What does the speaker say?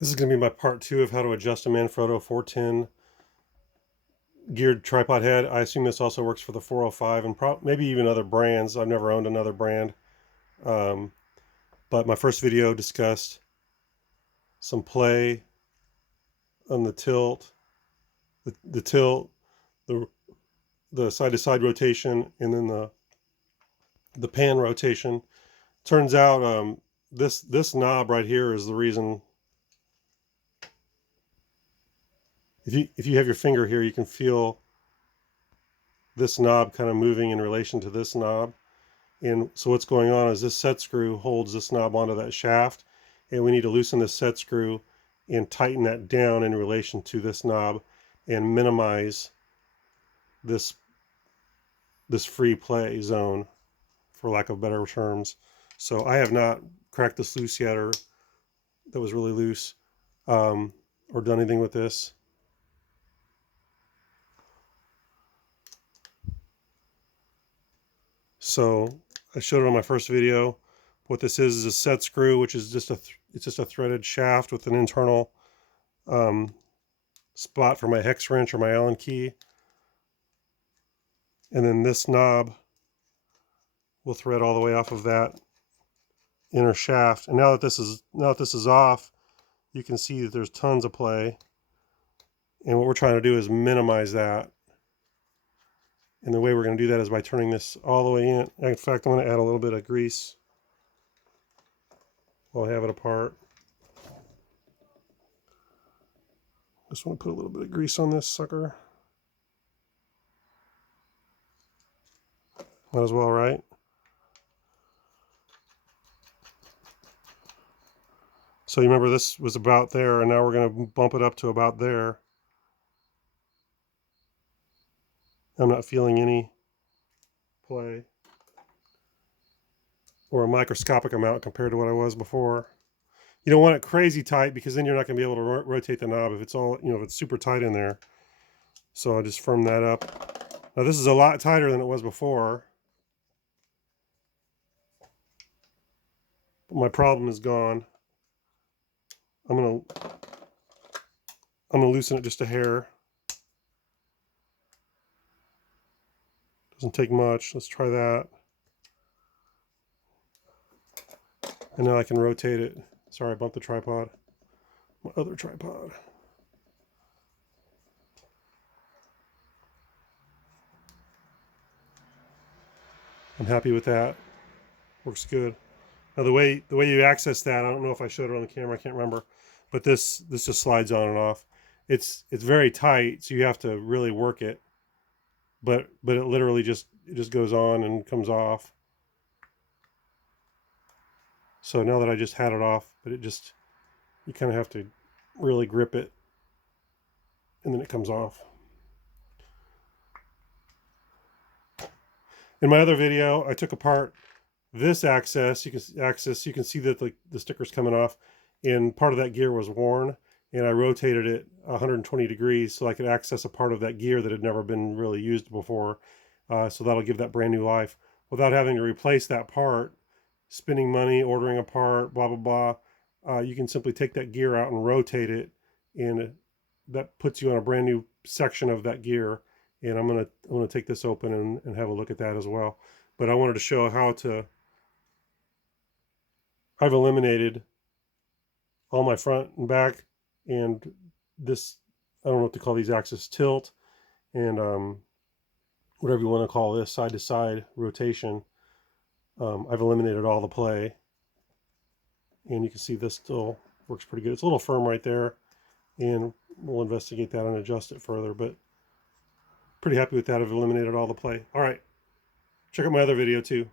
This is going to be my part 2 of how to adjust a Manfrotto 410 geared tripod head. I assume this also works for the 405 and maybe even other brands. I've never owned another brand. But my first video discussed some play on the tilt, the tilt, the side-to-side rotation, and then the pan rotation. Turns out this knob right here is the reason. If you have your finger here, you can feel this knob kind of moving in relation to this knob. And so what's going on is this set screw holds this knob onto that shaft, and we need to loosen this set screw and tighten that down in relation to this knob and minimize this free play zone, for lack of better terms. So I have not cracked this loose yet, or that was really loose, or done anything with this. So I showed it on my first video. What this is a set screw, which is just it's just a threaded shaft with an internal spot for my hex wrench or my Allen key. And then this knob will thread all the way off of that inner shaft. And now that this is off, you can see that there's tons of play. And what we're trying to do is minimize that. And the way we're going to do that is by turning this all the way in. In fact, I'm going to add a little bit of grease while I have it apart. Just want to put a little bit of grease on this sucker. Might as well, right? So you remember this was about there, and now we're going to bump it up to about there. I'm not feeling any play, or a microscopic amount compared to what I was before. You don't want it crazy tight, because then you're not going to be able to rotate the knob if it's all, if it's super tight in there. So I'll just firm that up. Now this is a lot tighter than it was before. But my problem is gone. I'm gonna loosen it just a hair. Doesn't take much. Let's try that. And now I can rotate it. Sorry, I bumped the tripod. My other tripod. I'm happy with that. Works good. Now the way you access that, I don't know if I showed it on the camera, I can't remember, but this just slides on and off. It's very tight, so you have to really work it. But it literally just goes on and comes off. So now that I just had it off, but you kind of have to really grip it, and then it comes off. In my other video, I took apart this axis. You can see that the sticker's coming off, and part of that gear was worn, and I rotated it 120 degrees so I could access a part of that gear that had never been really used before. So that'll give that brand new life without having to replace that part, spending money, ordering a part, blah, blah, blah. You can simply take that gear out and rotate it, and that puts you on a brand new section of that gear. And I'm gonna take this open and have a look at that as well. But I wanted to show how I've eliminated all my front and back, and this, I don't know what to call these axis, tilt, and whatever you want to call this, side to side rotation. I've eliminated all the play, and you can see this still works pretty good. It's a little firm right there, and we'll investigate that and adjust it further, but pretty happy with that. I've eliminated all the play. All right, check out my other video too.